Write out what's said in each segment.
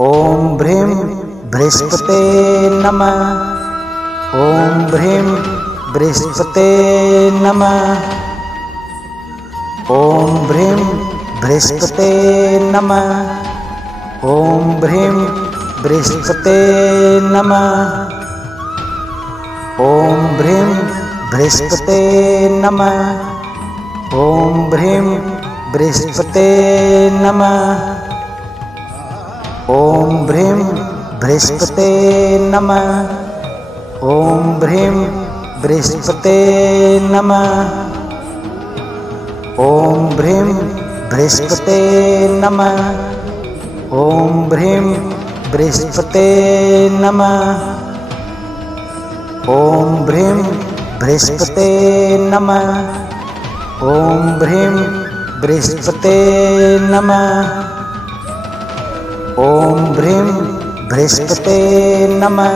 ॐ ह्रीं बृहस्पते नमः। ॐ ह्रीं बृहस्पते नमः। ॐ ह्रीं बृहस्पते नमः। ॐ ह्रीं बृहस्पते नमः। ॐ ह्रीं बृहस्पते नमः। ॐ ह्रीं बृहस्पते नमः। ॐ ह्रीं बृहस्पते नमः। ॐ ह्रीं बृहस्पते नमः। ॐ ह्रीं बृहस्पते नमः। ॐ ह्रीं बृहस्पते नमः। ॐ ह्रीं बृहस्पते नमः। ॐ ह्रीं बृहस्पते नमः। ॐ ह्रीं बृहस्पते नमः।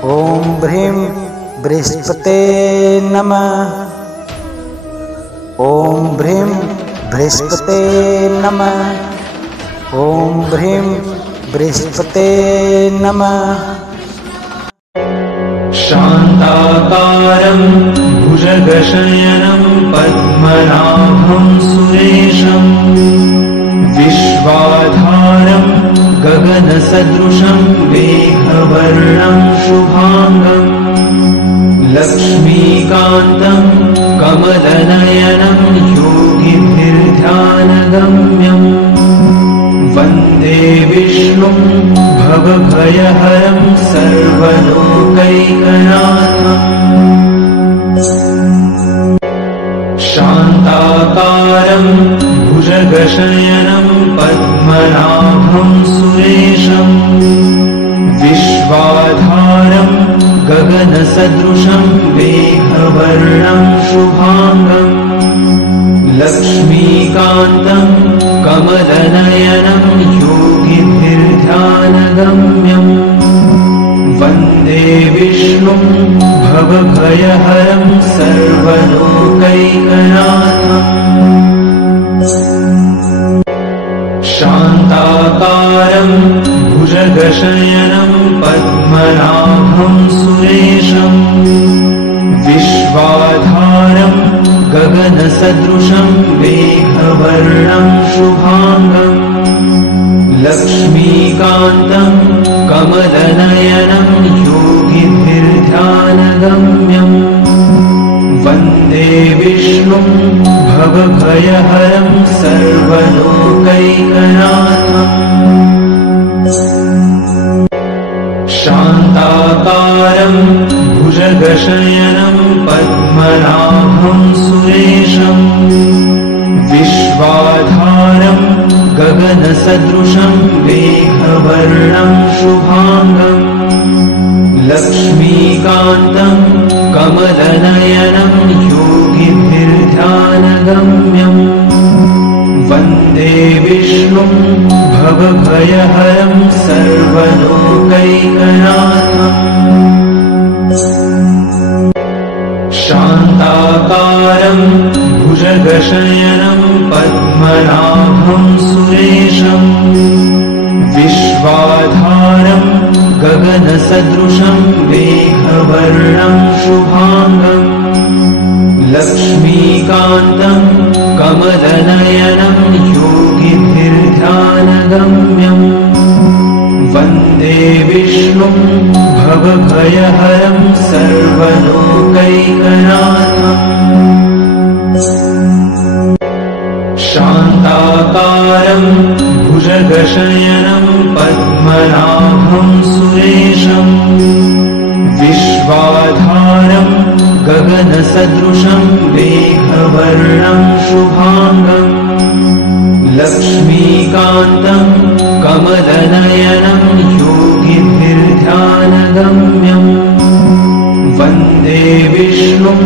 ॐ ह्रीं बृहस्पते नमः। ॐ ह्रीं बृहस्पते नमः। ॐ ह्रीं बृहस्पते नमः। शान्ताकारं भुजगशयनं पद्मनाभं सुरेशं विश्वाधारं गगनसदृशं मेघवर्णं शुभांगं लक्ष्मीकान्तं कमलनयनं योगिभिर्ध्यानगम्यं वन्दे विष्णुं भवभयहरं सर्वलोकैकनाथम्। शान्ताकारं भुजगशयनं पद्मनाभं सुरेशं विश्वाधारं गगनसदृशं मेघवर्णं शुभांगं लक्ष्मीकान्तं कमलनयनं योगिभिर्ध्यानगम्यं वन्दे विष्णुं भवभयहरं सर्वलोकैकनाथम्। शान्ताकारं भुजगशयनं पद्मनाभं सुरेशं विश्वाधारं गगनसदृशं मेघवर्णं शुभांगं लक्ष्मीकान्तं कमलनयनं योगिभिर्ध्यानगम्यं वन्दे विष्णुं भवभयहरं सर्वलोकैकनाथम्। शान्ताकारं भुजगशयनं पद्मनाभं सुरेशं विश्वाधारं गगनसदृशं मेघवर्णं शुभांगं लक्ष्मीकान्तं कमलनयनं योगिभिर्ध्यानगम्यं वन्दे विष्णुं भवभयहरं सर्वलोकैकनाथम्। शान्ताकारं भुजगशयनं पद्मनाभं सुरेशं विश्वाधारं गगनसदृशं मेघवर्णं शुभांगं लक्ष्मीकान्तं कमलनयनं योगिभिर्ध्यानगम्यं वन्दे विष्णुं भवभयहरं सर्वलोकैकनाथम्। शान्ताकारं भुजगशयनं पद्मनाभं सुरेशं विश्वाधारं गगनसदृशं मेघवर्णं शुभांगं लक्ष्मीकान्तं कमलनयनं योगिभिर्ध्यानगम्यं वन्दे विष्णुं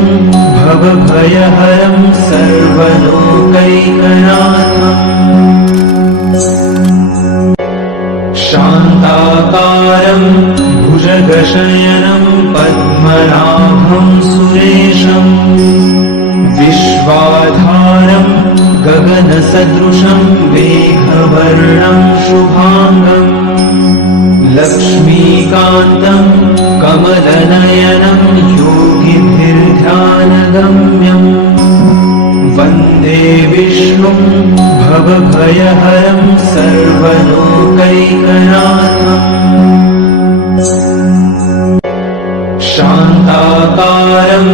भवभयहरं सर्वलोकैकनाथम्। शान्ताकारं भुजगशयनं पद्मनाभं सुरेशं विश्वाधारं गगनसदृशं मेघवर्णं शुभांगं भवभयहरं सर्वलोकैकनाथम् शान्ताकारं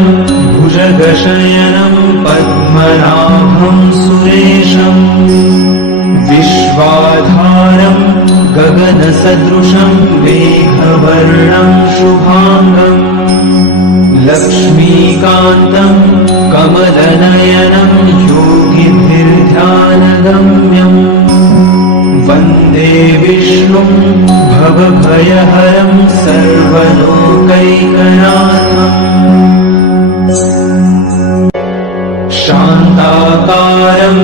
भुजगशयनं पद्मनाभं सुरेशम् विश्वाधारं गगनसदृशं मेघवर्णं शुभाङ्गम् लक्ष्मीकान्तं कमलनयनं योगिभिर्ध्यानगम्यम् वन्दे विष्णुं भवभयहरं सर्वलोकैकनाथम् शान्ताकारं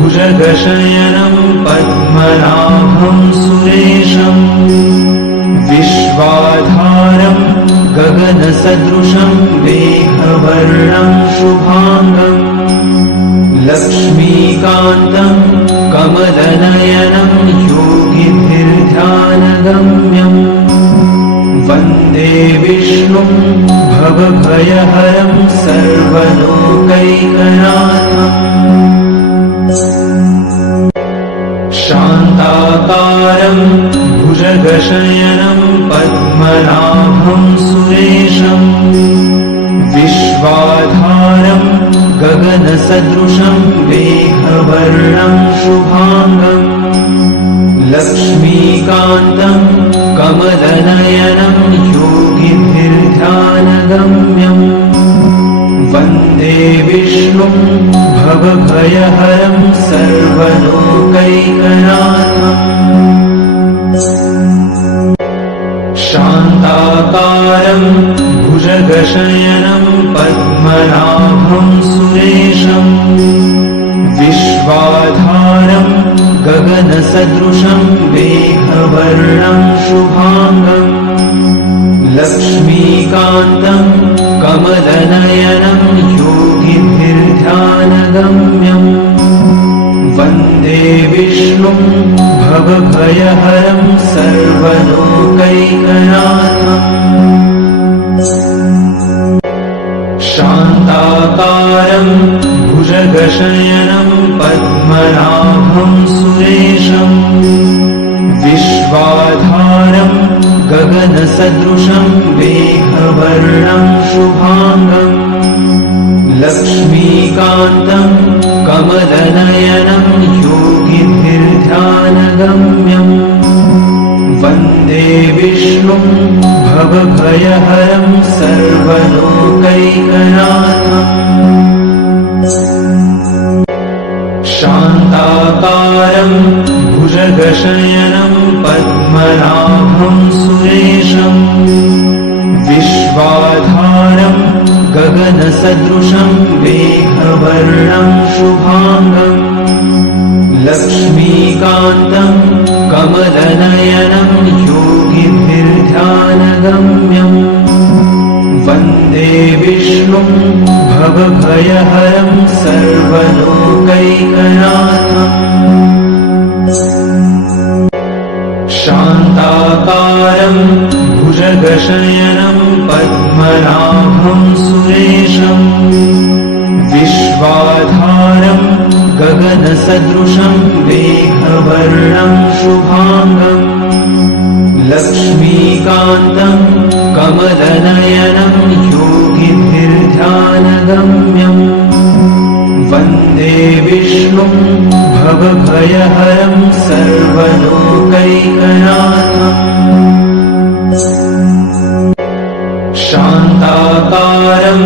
भुजगशयनं पद्मनाभं सुरेशम् विश्वाधारं गगनसदृशं मेघवर्णं शुभाङ्गम् लक्ष्मीकान्तं कमलनयनं योगिभिर्ध्यानगम्यम् वन्दे विष्णुं भवभयहरं सर्वलोकैकनाथम् शान्ताकारं भुजगशयनं पद्मनाभं सुरेशम् विश्वाधारं गगनसदृशं मेघवर्णं शुभाङ्गम् लक्ष्मीकान्तं कमलनयनं योगिभिर्ध्यानगम्यम् वन्दे विष्णुं भवभयहरं सर्वलोकैकनाथम् शान्ताकारं भुजगशयनं पद्मनाभं सुरेशम् विश्वाधारं गगनसदृशं मेघवर्णं शुभाङ्गम् लक्ष्मीकान्तं कमलनयनं योगिभिर्ध्यानगम्यम् वन्दे विष्णुं भवभयहरं सर्वलोकैकनाथम् शान्ताकारं भुजगशयनं पद्मनाभं सुरेशम् विश्वाधारं गगनसदृशं मेघवर्णं शुभाङ्गम् लक्ष्मीकान्तं कमलनयनं योगिभिर्ध्यानगम्यम् वन्दे विष्णुं भवभयहरं सर्वलोकैकनाथम् शान्ताकारं भुजगशयनं पद्मनाभं सुरेशम् विश्वाधारं गगनसदृशं मेघवर्णं शुभाङ्गम् लक्ष्मीकान्तं कमलनयनं योगिभिर्ध्यानगम्यम् वन्दे विष्णुं भवभयहरं सर्वलोकैकनाथम् शान्ताकारं भुजगशयनं पद्मनाभं सुरेशम् विश्वाधारं गगनसदृशं मेघवर्णं शुभाङ्गम् लक्ष्मीकान्तं कमलनयनं योगिभिर्ध्यानगम्यम् वन्दे विष्णुं भवभयहरं सर्वलोकैकनाथम् शान्ताकारं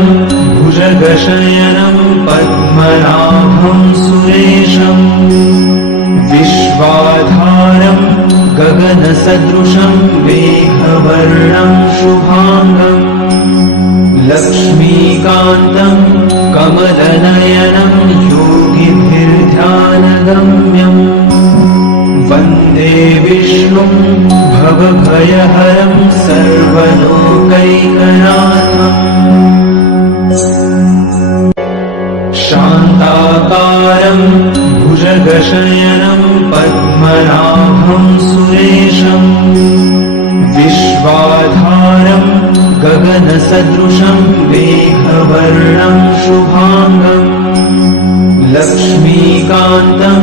भुजगशयनं पद्मनाभं सुरेशम् विश्वाधारं गगनसदृशं मेघवर्णं शुभाङ्गम् लक्ष्मीकान्तं कमलनयनं योगिभिर्ध्यानगम्यम् वन्दे विष्णुं भवभयहरं सर्वलोकैकनाथम् शान्ताकारं भुजगशयनं पद्मनाभं सुरेशम् विश्वाधारं गगनसदृशं मेघवर्णं शुभाङ्गम् लक्ष्मीकान्तं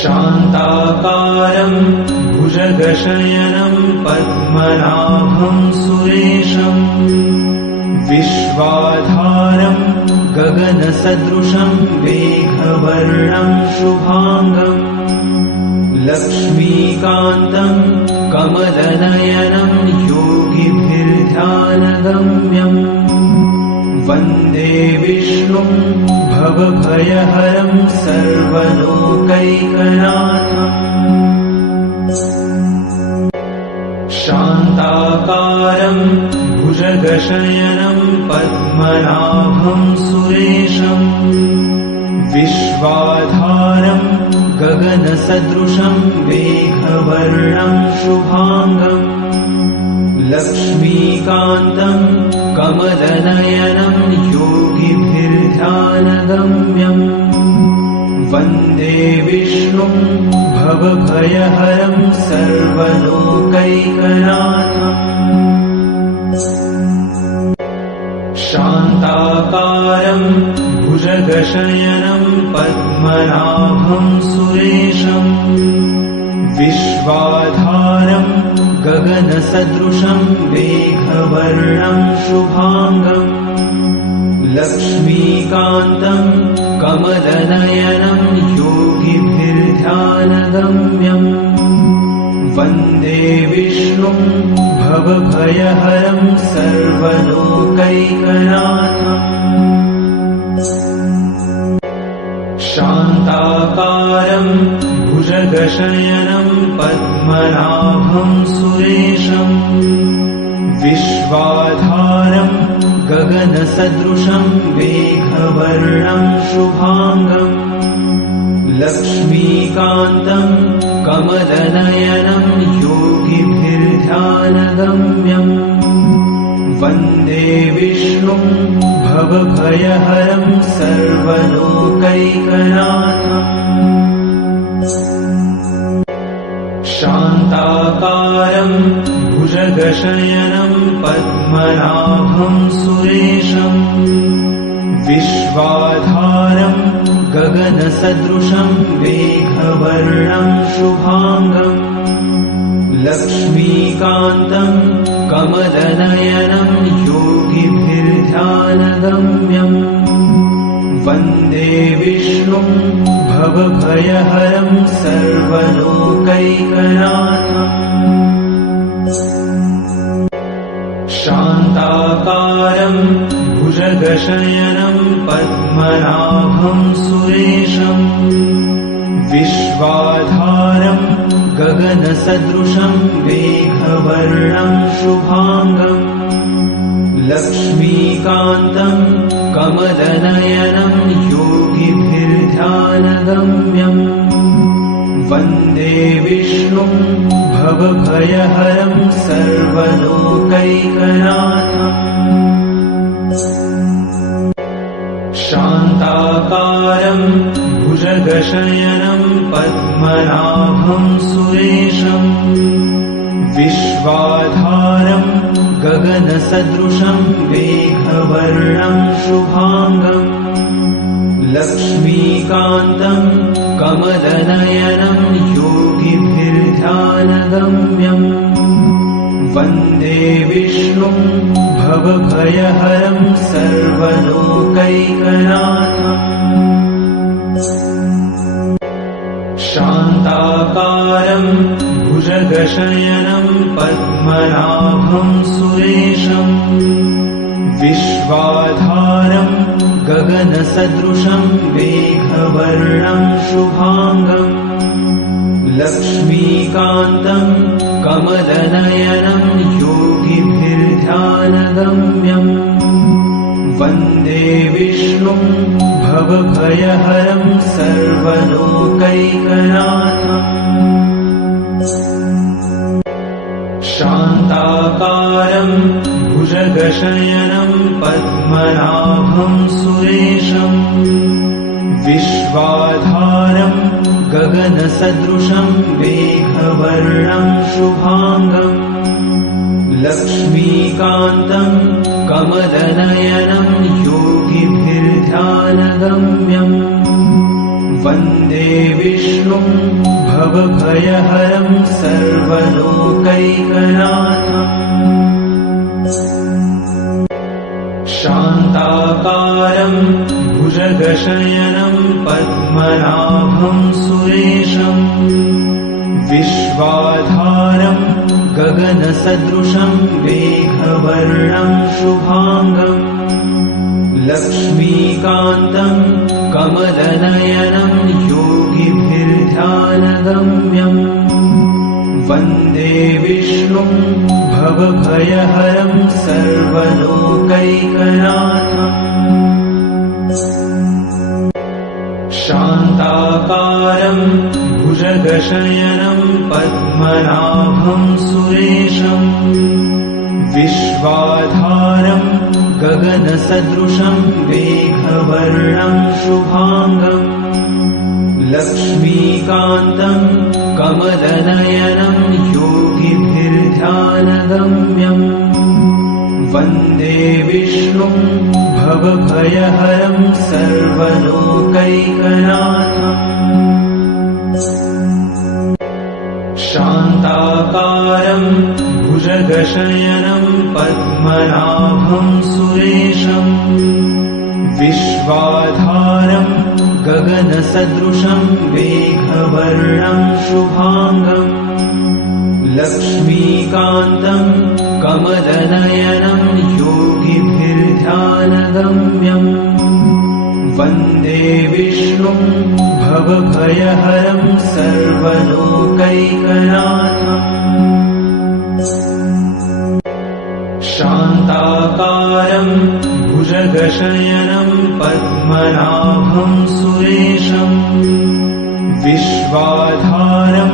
शान्ताकारं भुजगशयनं पद्मनाभं सुरेशं विश्वाधारं गगनसदृशं मेघवर्णं शुभाङ्गम् लक्ष्मीकान्तं कमलनयनं योगिभिर्ध्यानगम्यम् वन्दे विष्णुं भवभयहरं सर्वलोकैकनाथम् शान्ताकारं भुजगशयनं पद्मनाभं सुरेशं विश्वाधारं गगनसदृशं मेघवर्णं शुभाङ्गम् लक्ष्मीकान्तं कमलनयनं योगिभिर्ध्यानगम्यम् वन्दे विष्णुं भवभयहरं सर्वलोकैकनाथम् शान्ताकारं भुजगशयनं पद्मनाभं सुरेशं विश्वाधारं गगनसदृशं मेघवर्णं शुभाङ्गम् लक्ष्मीकान्तं कमलनयनं योगिभिर्ध्यानगम्यम् वन्दे विष्णुं भवभयहरं सर्वलोकैकनाथम् शान्ताकारं भुजगशयनं पद्मनाभं सुरेशं विश्वाधारं गगनसदृशं मेघवर्णं शुभाङ्गम् लक्ष्मीकान्तं कमलनयनं योगिभिर्ध्यानगम्यम् वन्दे विष्णुं भवभयहरं सर्वलोकैकनाथम् शान्ताकारं भुजगशयनं पद्मनाभं सुरेशं विश्वाधारं गगनसदृशं मेघवर्णं शुभाङ्गम् लक्ष्मीकान्तं कमलनयनं योगिभिर्ध्यानगम्यम् वन्दे विष्णुं भवभयहरं सर्वलोकैकनाथम् शान्ताकारं भुजगशयनं पद्मनाभं सुरेशं विश्वाधारं गगनसदृशं मेघवर्णं शुभाङ्गम् लक्ष्मीकान्तं कमलनयनं योगिभिर्ध्यानगम्यम् वन्दे विष्णुं भवभयहरं सर्वलोकैकनाथम् शान्ताकारं भुजगशयनं पद्मनाभं सुरेशं विश्वाधारं गगनसदृशं मेघवर्णं शुभाङ्गम् लक्ष्मीकान्तं कमलनयनं योगिभिर्ध्यानगम्यम् वन्दे विष्णुं भवभयहरं सर्वलोकैकनाथम् शान्ताकारं भुजगशयनं पद्मनाभं सुरेशं विश्वाधारं गगनसदृशं मेघवर्णं शुभाङ्गम् लक्ष्मीकान्तं कमलनयनं योगिभिर्ध्यानगम्यम् वन्दे विष्णुं भवभयहरं सर्वलोकैकनाथम् शान्ताकारं भुजगशयनं पद्मनाभं सुरेशं विश्वाधारं गगनसदृशं मेघवर्णं शुभाङ्गम् लक्ष्मीकान्तं कमलनयनं योगिभिर्ध्यानगम्यम् वन्दे विष्णुं भवभयहरं सर्वलोकैकनाथम् शान्ताकारं भुजगशयनं पद्मनाभं सुरेशम् विश्वाधारं गगनसदृशं मेघवर्णं शुभाङ्गम् लक्ष्मीकान्तं कमलनयनं योगिभिर्ध्यानगम्यम् वन्दे विष्णुं भवभयहरं सर्वलोकैकनाथम् शान्ताकारं भुजगशयनं पद्मनाभं सुरेशम् विश्वाधारं गगनसदृशं मेघवर्णं शुभाङ्गम् लक्ष्मीकान्तं कमलनयनं योगिभिर्ध्यानगम्यम् वन्दे विष्णुं भवभयहरं सर्वलोकैकनाथम् शान्ताकारं भुजगशयनं पद्मनाभं सुरेशम् विश्वाधारं गगनसदृशं मेघवर्णं शुभाङ्गम् लक्ष्मीकान्तं कमलनयनं योगिभिर्ध्यानगम्यम् वन्दे विष्णुं भवभयहरं सर्वलोकैकनाथम् शान्ताकारं भुजगशयनं पद्मनाभं सुरेशम् विश्वाधारं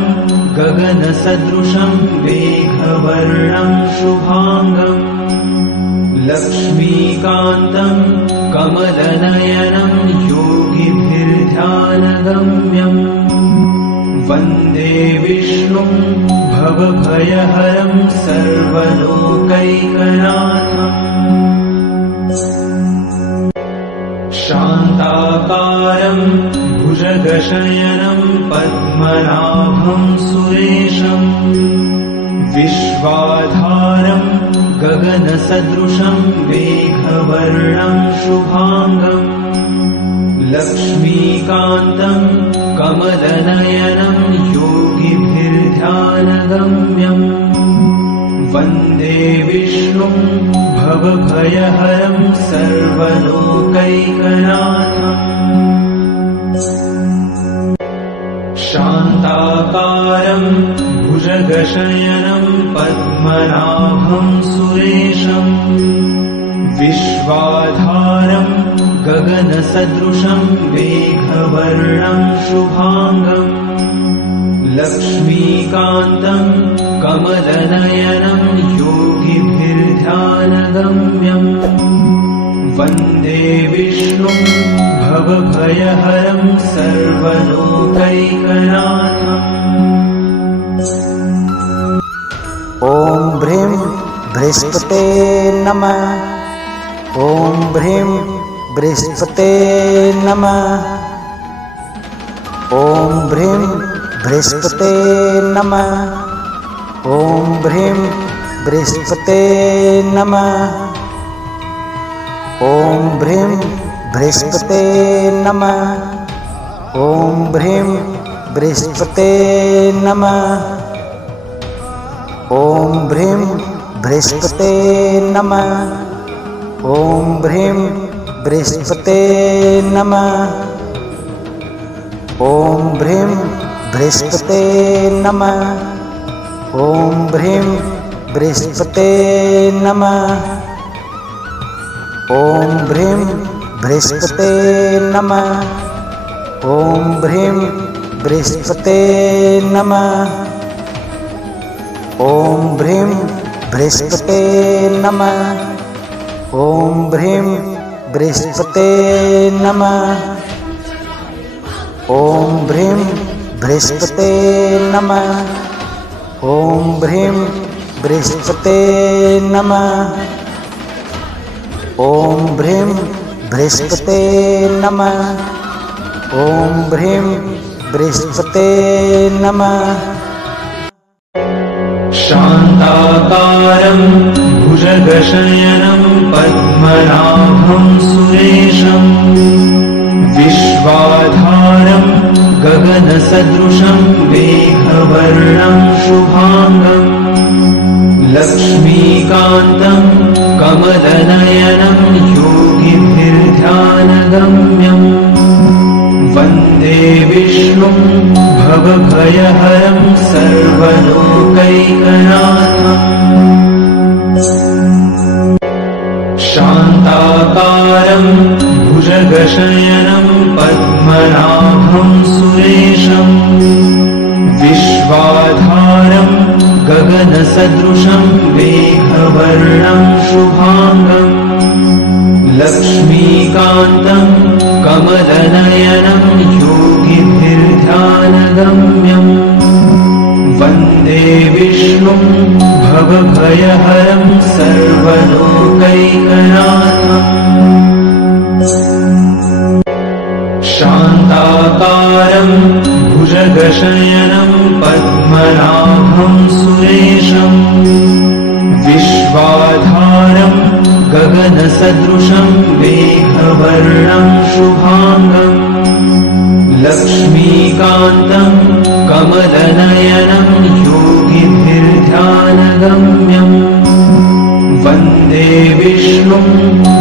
गगनसदृशं मेघवर्णं शुभाङ्गम् लक्ष्मीकान्तं कमलनयनं योगिभिर्ध्यानगम्यम् वन्दे विष्णुं भवभयहरं सर्वलोकैकनाथम् शान्ताकारं भुजगशयनं पद्मनाभं सुरेशम् विश्वाधारं गगनसदृशं मेघवर्णं शुभाङ्गम् लक्ष्मीकान्तं कमलनयनं योगिभिर्ध्यानगम्यम् वन्दे विष्णुं भवभयहरं सर्वलोकैकनाथम् शान्ताकारं भुजगशयनं पद्मनाभं सुरेशम् विश्वाधारं गगनसदृशं मेघवर्णं शुभाङ्गम् लक्ष्मीकान्तं कमलनयनं योगिभिर्ध्यानगम्यम् वन्दे विष्णुं भवभयहरं सर्वलोकैकनाथम् ॐ ह्रीं बृहस्पते नमः। ॐ ह्रीं बृहस्पते नमः। ॐ ह्रीं बृहस्पते नमः। ॐ ह्रीं बृहस्पते नमः। ॐ ह्रीं बृहस्पते नमः। ॐ ह्रीं बृहस्पते नमः। ॐ ह्रीं बृहस्पते नमः। ॐ ह्रीं बृहस्पते नमः। ॐ ह्रीं बृहस्पते नमः। ॐ ह्रीं बृहस्पते नमः। ॐ ह्रीं बृहस्पते नमः। ॐ ह्रीं बृहस्पते नमः। ॐ ह्रीं बृहस्पते नमः। ॐ ह्रीं बृहस्पते नमः। ॐ ह्रीं बृहस्पते नमः। ॐ ह्रीं बृहस्पते नमः। ॐ ह्रीं बृहस्पते नमः। ॐ ह्रीं बृहस्पते नमः। शान्ताकारं भुजगशयनं पद्मनाभं सुरेशं विश्वाधारं गगनसदृशं मेघवर्णं शुभाङ्गं लक्ष्मीकान्तं कमलनयनं योगिभिर्ध्यानगम्यम् वन्दे विष्णुं भवभयहरं सर्वलोकैकनाथम्। शान्ताकारं भुजगशयनं पद्मनाभं सुरेशं विश्वाधारं गगनसदृशं मेघवर्णं शुभाङ्गं लक्ष्मीकान्तं कमलनयनं योगिभिर्ध्यानगम्यम् वन्दे विष्णुं भवभयहरं सर्वलोकैकनाथम्। शान्ताकारं भुजगशयनं पद्मनाभं सुरेशं विश्वाधारं गगनसदृशं मेघवर्णं शुभाङ्गं लक्ष्मीकान्तं कमलनयनं योगिभिर्ध्यानगम्यम् वन्दे विष्णुं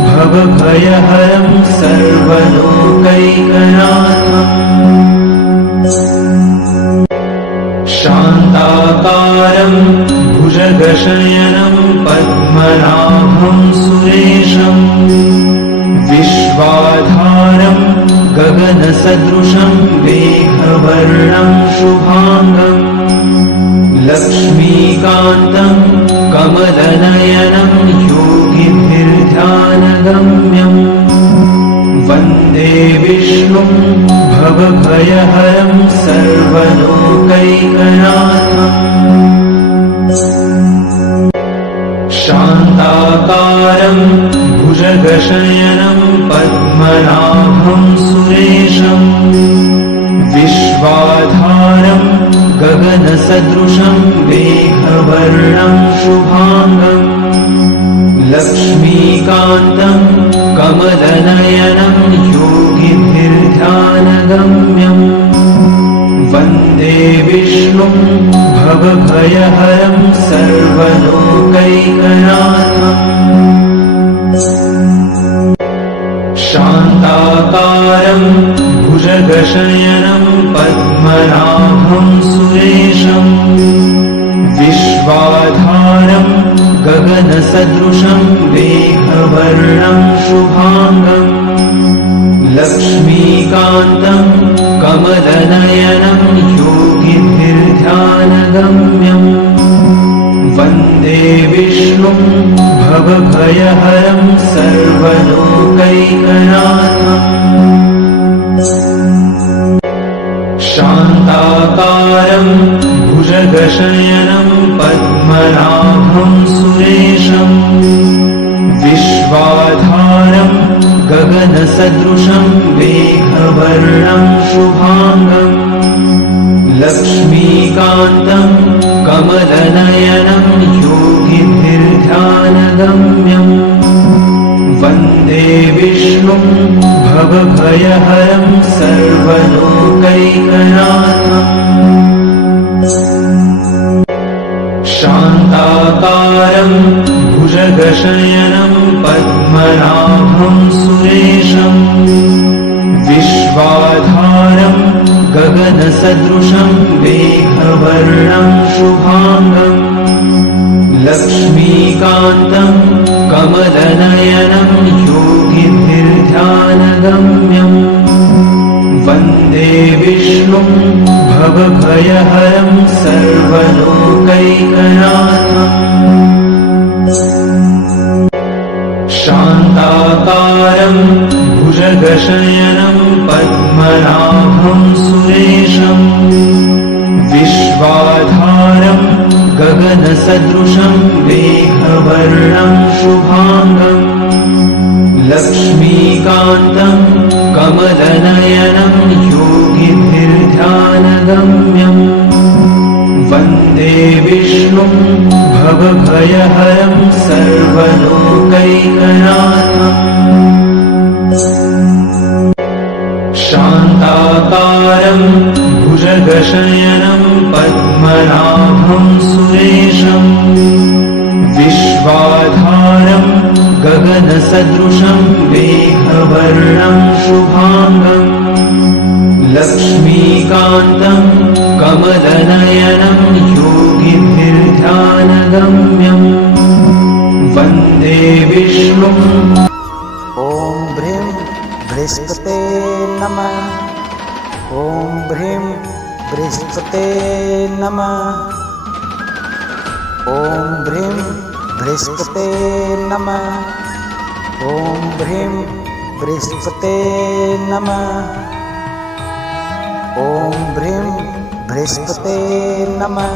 भवभयहरं सर्वलोकैकनाथम्। शान्ताकारं भुजगशयनं पद्मनाभं सुरेशं विश्वाधारं गगनसदृशं मेघवर्णं शुभाङ्गं लक्ष्मीकान्तं कमलनयनं योगिभिर्ध्यानगम्यम् वन्दे विष्णुं भवभयहरं सर्वलोकैकनाथम्। शान्ताकारं भुजगशयनं पद्मनाभं सुरेशं विश्वाधारं गगनसदृशं मेघवर्णं शुभाङ्गं लक्ष्मीकान्तं कमलनयनं योगिभिर्ध्यानगम्यम् वन्दे विष्णुं भवभयहरं सर्वलोकैकनाथम्। शान्ताकारं भुजगशयनं पद्मनाभं सुरेशं विश्वाधारं गगनसदृशं मेघवर्णं शुभाङ्गं लक्ष्मीकान्तं कमलनयनं योगिभिर्ध्यानगम्यम् वन्दे विष्णुं भवभयहरं सर्वलोकैकनाथम्। शान्ताकारं भुजगशयनं पद्मनाभं सुरेशं विश्वाधारं गगनसदृशं मेघवर्णं शुभाङ्गं लक्ष्मीकान्तं कमलनयनं योगिभिर्ध्यानगम्यम् वन्दे विष्णुं भवभयहरं सर्वलोकैकनाथम्। शान्ताकारं भुजगशयनं पद्मनाभं सुरेशं विश्वाधारं गगनसदृशं मेघवर्णं शुभाङ्गं लक्ष्मीकान्तं कमलनयनं योगिभिर्ध्यानगम्यम् वन्दे विष्णुं भवभयहरं सर्वलोकैकनाथम्। शान्ताकारं भुजगशयनं पद्मनाभं सुरेशं विश्वाधारं गगनसदृशं मेघवर्णं शुभाङ्गं लक्ष्मीकान्तं कमलनयनं ध्यानगम्यम् वन्दे विष्णुं भवभयहरं सर्वलोकैकनाथम् शान्ताकारं भुजगशयनं पद्मनाभं सुरेशम् विश्वाधारं गगनसदृशं मेघवर्णं शुभाङ्गम् लक्ष्मीकान्तं कमलनयनं योगिभिर्ध्यानगम्यम् वन्दे विष्णुम् ॐ ह्रीं बृहस्पते नमः। ॐ ह्रीं बृहस्पते नमः। ॐ ह्रीं बृहस्पते नमः। ॐ ह्रीं बृहस्पते नमः। ॐ ह्रीं बृहस्पते नमः।